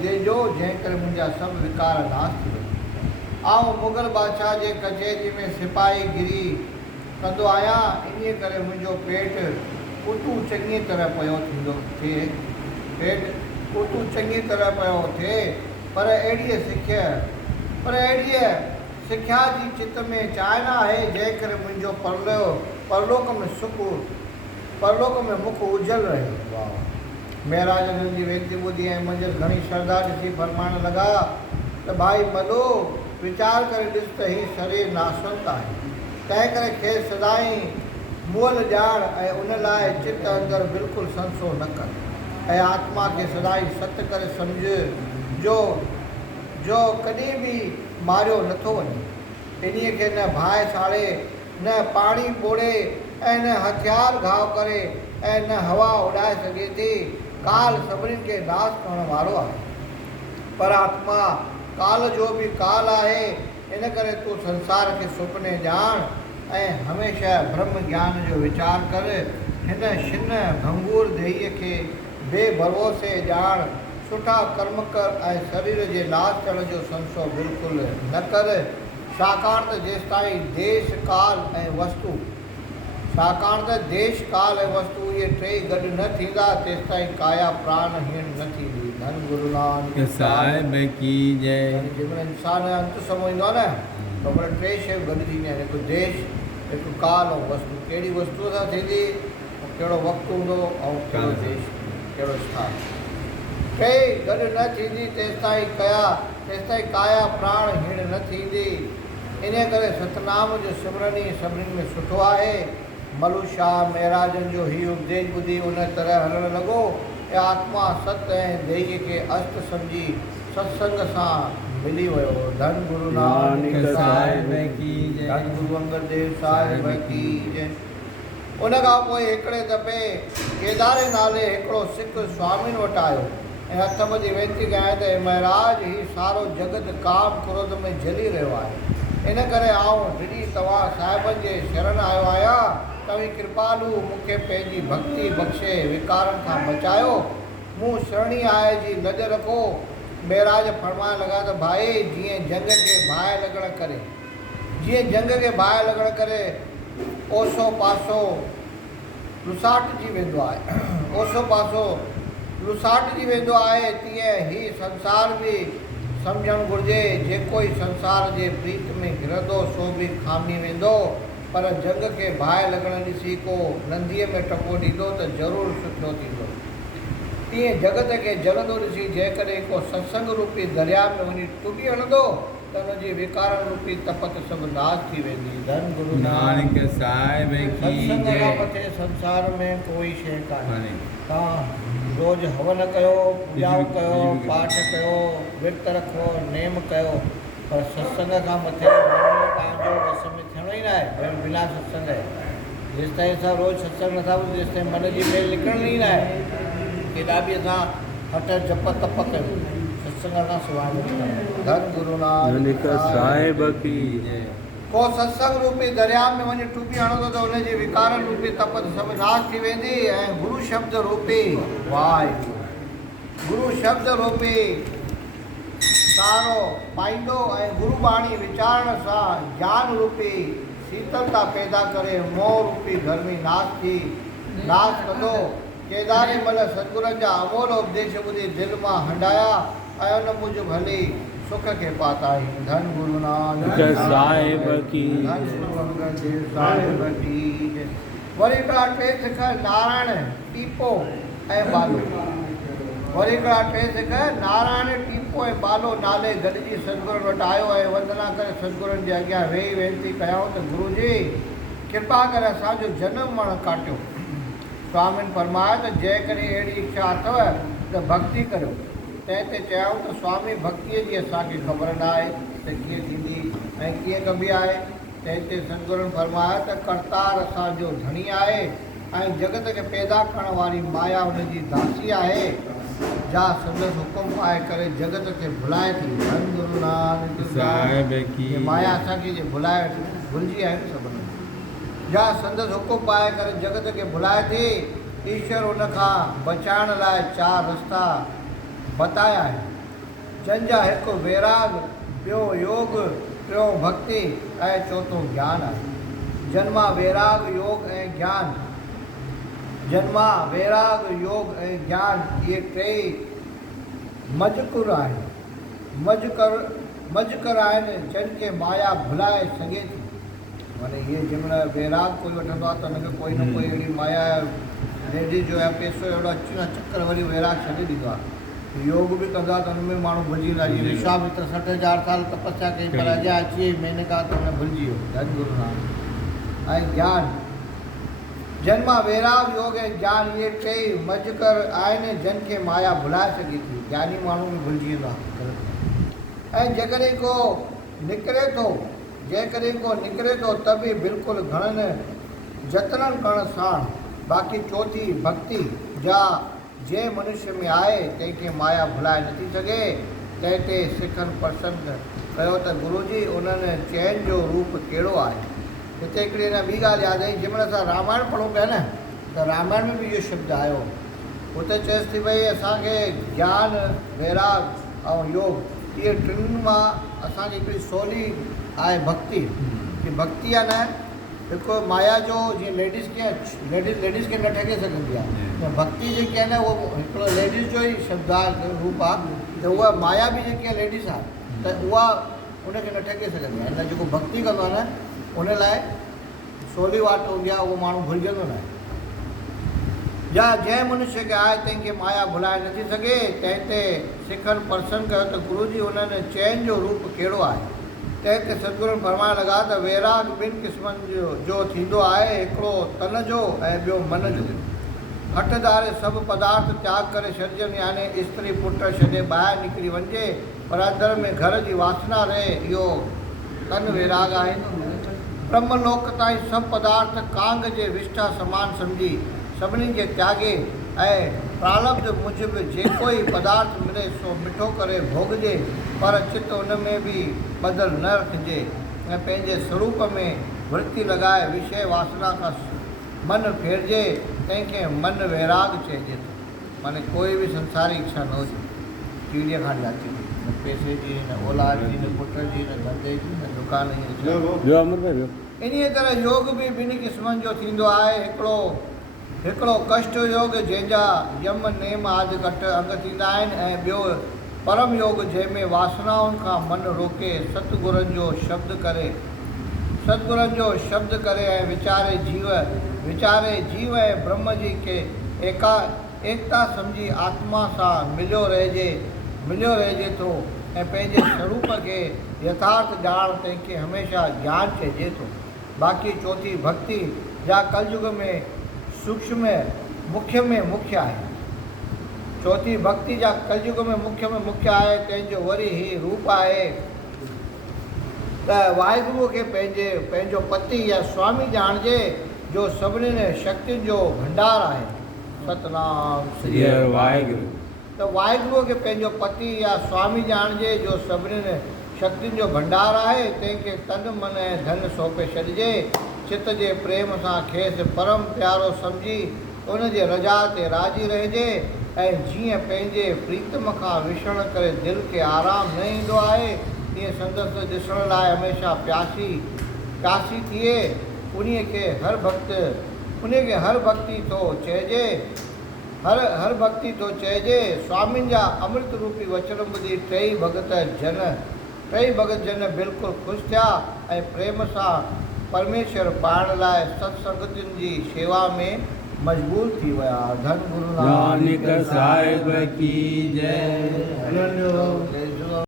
उपदेजो जंहिं करे मुंहिंजा सभु विकार नाश थी वञनि। आउं मुग़ल बादशाह जे कचहरी में सिपाही गिरी कंदो आहियां, इन करे मुंहिंजो पेट कुटू चङी तरह पियो थींदो थिए, पेट कुटू चङी तरह पियो थिए। पर अहिड़ीअ सिख्या जी चित में चाहना आहे, जंहिं करे मुंहिंजो परलोक में मुख उजल रहे। वाह। महाराज हुननि जी वेनती ॿुधी ऐं मंझंदि घणी श्रद्धा ॾिसी फरमाइण लॻा त भाई मलो, वीचार करे ॾिस त ही शरीर नासवंत आहे, तंहिं करे खेसि सदाई मुअल ॼाण ऐं उन लाइ चित अंदरि बिल्कुलु संसो न कर, ऐं आत्मा खे सदाई सत करे सम्झ जो कॾहिं बि मारियो नथो वञे। इन्हीअ खे न बाहि साड़े, न पाणी ॿोड़े, ऐं न हथियार घाव करे, ऐं न हवा उॾाए सघे थी। काल सभिनीनि खे नाश करण वारो आहे, पर आत्मा काल जो बि काल आहे। इन करे तूं संसार खे सुपने ॼाण ऐं हमेशह ब्रह्म ज्ञान जो वीचार कर। हिन शिन भंगूर देहीअ खे बेभरोसे ॼाण, सुठा कर्म कर ऐं शरीर जे नाश थियण जो संशय बिल्कुलु न कर। छाकाणि त जेसिताईं देश काल ऐं वस्तु इहे टे गॾु न थींदा, तेसिताईं काया प्राण हीण न थींदी। धन गुरु नानक साहिब की जय। जंहिंमहिल इंसान अंत समय ईंदो आहे न, त उन टे शयूं गॾु थींदियूं आहिनि, हिकु देश, हिकु काल ऐं वस्तु। कहिड़ी वस्तुअ सां थींदी, कहिड़ो वक़्तु हूंदो ऐं कहिड़ो देश, कहिड़ो स्थान, टे गॾु न थींदी तेसिताईं काया प्राण हीण न थींदी। इन करे सतनाम जो सिमरन ई सभिनीनि में सुठो आहे। मलू शाह महाराजनि जो ही उपदेश ॿुधी उन तरह हलणु लॻो ऐं आत्मा सत ऐं देहीअ खे अस्त सम्झी सत्संग सां मिली वियो। धन गुरु नानक साहिब की जय। धन गुरु अंगद देव साहिब की जय। उन खां पोइ हिकिड़े दफ़े केदारे नाले हिकिड़ो सिख स्वामीनि वटि आयो ऐं हथ ॿधी वेनती कयां त महाराज, ही सारो जगत काम क्रोध में जली रहियो आहे। इन करे आउं जॾहिं तव्हां साहिबनि जे शरण आयो आहियां, तव्हीं कृपालू मूंखे पंहिंजी भक्ति बख़्शे विकारनि खां बचायो। मूं शरणी आहे जी लॼ रखो। महाराज फरमाइण लॻा त भाई, जीअं जंग खे बाहि लॻण करे ओसो पासो लुसाटजी वेंदो आहे, तीअं ही संसार बि सम्झणु घुरिजे। जेको ई संसार जे प्रीत में घिरंदो सो बि खामी वेंदो, पर जंग खे बाहि लॻण ॾिसी को नंदीअ में टपो ॾींदो त ज़रूरु सुठो थींदो। तीअं जगत खे जलंदो ॾिसी जेकॾहिं को सत्संग रूपी दरिया में वञी टुॿी हणंदो त हुनजी विकारनि रूपी तपत सभु नाश थी वेंदी। धन गुरु नानक साहिब की जय। मथे संसार में कोई शइ कान्हे। तव्हां रोज़ हवन कयो, पूॼा कयो, पाठ कयो, विर्त रखो, नेम कयो, पर सत्संग खां मथे तव्हांजो वस में थियणो ई न आहे। बिना सत्संग जेसिताईं असां रोज़ सत्संग नथा ॿुधूं, तेसिताईं मन जी मेल निकिरणी ई न आहे। केॾा बि असां हट जप तप कयूं, सत्संग खां सवाइ धन गुरु नानक साहिब की जय। को सत्संग रूपी दरिया में वञी टुॿी हणंदो त हुनजी विकारनि रूपी तपत सभु नाश थी वेंदी। ऐं गुरु शब्द रूपी गुरु शब्द रूपी सारो पाईंदो ऐं गुरु बाणी विचारण सां ज्ञान रूपी शीतलता पैदा करे मोह रूपी गर्मी नाश कंदो। केदारे मल सतगुरनि जा अमोल उपदेश ॿुधी दिलि मां हंडाया ऐं उन मूजिबि हली सुख के पाता ही। धन गुरु नानक साहिब की। धन गुरु अंगद देव साहिब की जय। वरी हिकिड़ा टे सिख नारायण टीपो ऐं बालो नाले गॾिजी सतगुरनि वटि आयो ऐं वंदना करे सतगुरनि जे अॻियां वेही वेनती कयाऊं त गुरु जी कृपा करे असांजो जनम मरण काटियो। स्वामीनि फरमायो त जंहिं करे अहिड़ी इच्छा अथव त भक्ति करियो। तंहिं ते चयाऊं त स्वामी भक्तीअ जी असांखे ख़बर न आहे त कीअं थींदी ऐं कीअं कबी आहे। तंहिं ते सतगुरुनि फरमायो त करतार असांजो धणी आहे ऐं जगत खे पैदा करण वारी माया हुनजी दासी आहे। जा संदसि हुकुम पाए करे जगत खे भुलाए थी। धन गुरु नानक साहिब की माया असांखे जे भुलाए भुलिजी आहे सभिनी। जा संदसि हुकुम पाए करे जगत खे भुलाए थी। ईश्वर हुन खां बचाइण लाइ 4 रस्ता बताया आहिनि। जंहिंजा हिकु वैराग, ॿियो योग, टियों भक्ति ऐं चौथों ज्ञान आहे। जन्मा वैराग योग ऐं ज्ञान, जन्मा वैराग योग ऐं ज्ञान इहे टे मजकुर आहिनि। मजकर आहिनि जिन खे माया भुलाए सघे थी। माने इहे जंहिंमहिल वैराग कोई वठंदो आहे त हुनखे कोई न कोई अहिड़ी माया लेडीज जो आहे पैसो अहिड़ो अची न चक्कर वरी वैराग छॾे ॾींदो आहे। योग बि कंदो आहे त हुन में माण्हू भुलिजी वेंदो आहे। जीअं विश्वामित्र 60,000 साल तपस्या कई पर अॼु अची वई महीने खां त हुन भुलिजी वियो। धन गुरु नानक। ऐं ज्ञान, जन्मा वैराग योग ऐं ज्ञान इहे टे मजकर आहिनि जिन खे माया भुलाए सघे थी। ज्ञानी माण्हू बि भुलिजी वेंदो आहे। ऐं जेकॾहिं को निकिरे थो त बि बिल्कुलु घणनि जतननि करण सां। बाक़ी चौथी भक्ति जा जंहिं मनुष्य में आहे तंहिंखे माया भुलाए नथी सघे। तंहिं ते सिखनि पसंदि कयो त गुरू जी उन्हनि चैन जो रूप कहिड़ो आहे। हिते हिकिड़ी अञा ॿी ॻाल्हि यादि आई। जंहिंमहिल असां रामायण पढ़ूं पिया न त रामायण में बि इहो शब्द आयो। हुते चएसि थी भई असांखे ज्ञान, वैराग ऐं योग इहे टिनि मां असांजी हिकिड़ी सवली आहे भक्ति। की भक्ति आहे न हिकु माया जो, जीअं लेडीज़ खे न ठगे सघंदी आहे। भक्ति जेकी आहे न उहो हिकिड़ो लेडीज़ जो ई शब्द आहे, रूप आहे। त उहा माया बि जेकी आहे लेडीज़ आहे त उहा उनखे न ठगे सघंदी आहे। हिन जेको भक्ति कंदो आहे न उन लाइ सवली वाट हूंदी आहे, उहो माण्हू भुलिजंदो न आहे। या जंहिं मनुष्य खे आहे तंहिंखे माया भुलाए नथी सघे। तंहिं ते सिखनि प्रसन्न कयो त गुरू जी उन्हनि चैन जो रूप कहिड़ो आहे। तंहिं ते सतगुरुनि फरमाइण लॻा त वैराग ॿिनि क़िस्मनि जो थींदो आहे। हिकिड़ो तन जो ऐं ॿियो मन जो। हठ धारे सभु पदार्थ त्याग करे छॾिजनि, यानी स्त्री पुट छॾे ॿाहिरि निकिरी वञिजे पर अंदर में घर जी वासना रहे, इहो तन वैराग आहे। ब्रह्मलोक ताईं सभु पदार्थ कांग जे विष्ठा समान सम्झी सभिनी खे त्यागे ऐं प्रारब्ध मूजिबि जेको ई पदार्थ मिले सो मिठो करे भोगजे, पर चित उन में बि बदल न रखिजे ऐं पंहिंजे स्वरूप में वृत्ति लॻाए विषय वासना खां मन फेरिजे। तंहिंखे मन वैराग चइजे थो। माने कोई बि संसारी इच्छा न हुजे, कीड़ीअ खां जाती न पैसे जी, न औलाद जी, न पुट जी, न धंधे जी, न दुकान जी। इन तरह योग बि ॿिनी क़िस्मनि जो थींदो आहे। हिकिड़ो कष्ट योग जंहिंजा यम नेम आदि घटि अंग थींदा आहिनि ऐं ॿियो परम योग जंहिंमें वासनाउनि खां मन रोके सतगुरनि जो शब्द करे ऐं विचारे जीव ऐं ब्रह्म जी के एकता सम्झी आत्मा सां मिलियो रहिजे थो ऐं पंहिंजे स्वरूप खे यथार्थ ॼाण तंहिंखे हमेशह ज्ञान चइजे थो। बाक़ी चौथी भक्ति जा कलयुग में सूक्ष्म मुख्य आहे। चौथी भक्ति जा कलयुग में मुख्य आहे। तंहिंजो वरी ही रूप आहे त वाहिगुरूअ खे पंहिंजो पति या स्वामी ॼाणिजे जो सभिनी शक्तियुनि जो भंडार आहे। सतनाम श्री वाहिगुरू। त वाहिगुरूअ खे पंहिंजो पति या स्वामी ॼाणिजे जो सभिनी शक्तियुनि जो भंडार आहे। तंहिंखे तन मन ऐं धन सौंपे छॾिजे। चित जे प्रेम सां खेसि परम प्यारो सम्झी उन जे रजा ते राज़ी रहिजे ऐं जीअं पंहिंजे प्रीतम खां विछड़ करे दिलि खे आराम न ईंदो आहे, तीअं संदसि ॾिसण लाइ हमेशह प्यासी थिए। उन्हीअ खे हर भक्ति थो चइजे। स्वामिनि जा अमृत रूपी वचन ॿुधी टई भगत जन बिल्कुलु ख़ुशि थिया ऐं प्रेम सां परमेश्वर पाइण लाइ सत्संगतियुनि जी शेवा में मजबूर थी विया। धन गुरु नानक साहिब की जय।